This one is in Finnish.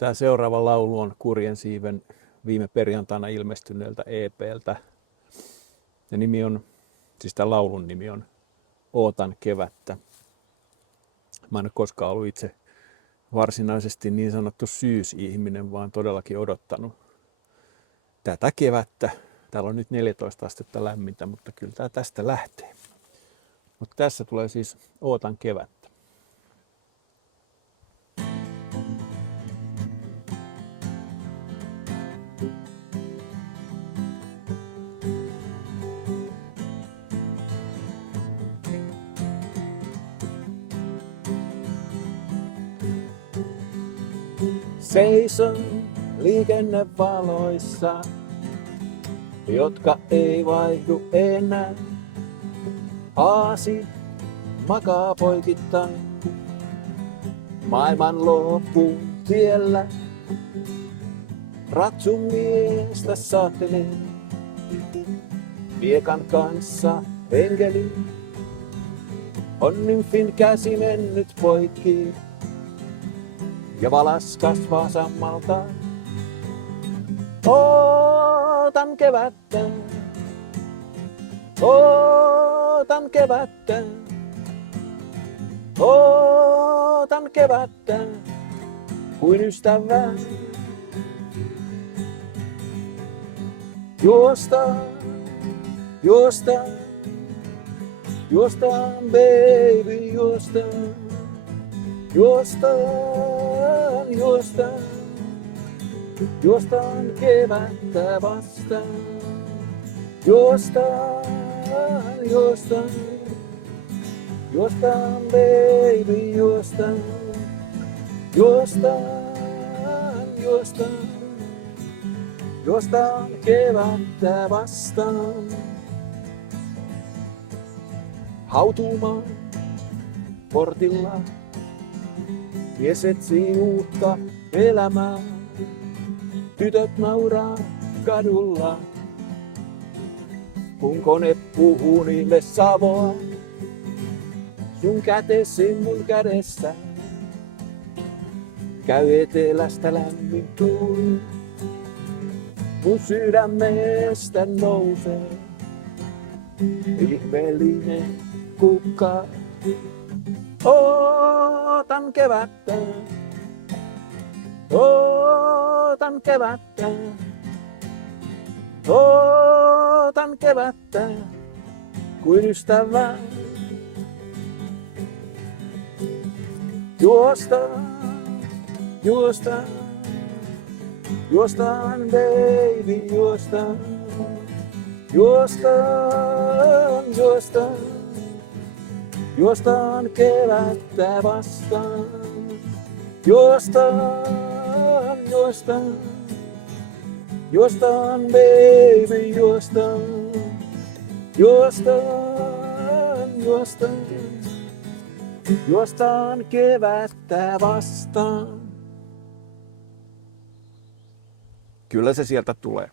Tämä seuraava laulu on Kurjen siiven viime perjantaina ilmestyneeltä EP:ltä. Ja nimi on, siis tämän laulun nimi on Ootan kevättä. Mä en ole koskaan ollut itse varsinaisesti niin sanottu syysihminen, vaan todellakin odottanut tätä kevättä. Täällä on nyt 14 astetta lämmintä, mutta kyllä tämä tästä lähtee. Mutta tässä tulee siis Ootan kevättä. Seison liikennevaloissa, jotka ei vaihdu enää. Aasi makaa poikittain maailman loppuun tiellä. Ratsun miestä saatelee miekan kanssa enkeli. On nymfin käsi mennyt poikki ja valas kasvaa sammalta. Ootan kevättä, ootan kevättä, ootan kevättä kuin ystävää. Juostaan, juostaan, juostaan baby, juostaan. Juostaan, juostaan, juostaan kevättä vastaan. Juostaan, juostaan, juostaan baby, juostaan. Juostaan, juostaan, juostaan kevättä vastaan. Hautuumaan portilla mies etsii uutta elämää. Tytöt nauraa kadulla, kun kone puhuu niille savoa. Sun kätesi mun kädessä, käy etelästä lämmin tuuli. Mun sydämestä nousee ihmeellinen kukka. Ootan kevättä, ootan kevättä, ootan kevättä kuin ystävää. Juostaan, juostaan, juostaan baby, juostaan. Juostaan, juostaan. Juostaan kevättä vastaan. Juostaan, juostaan. Juostaan baby, juostaan. Juostaan, juostaan. Juostaan kevättä vastaan. Kyllä se sieltä tulee.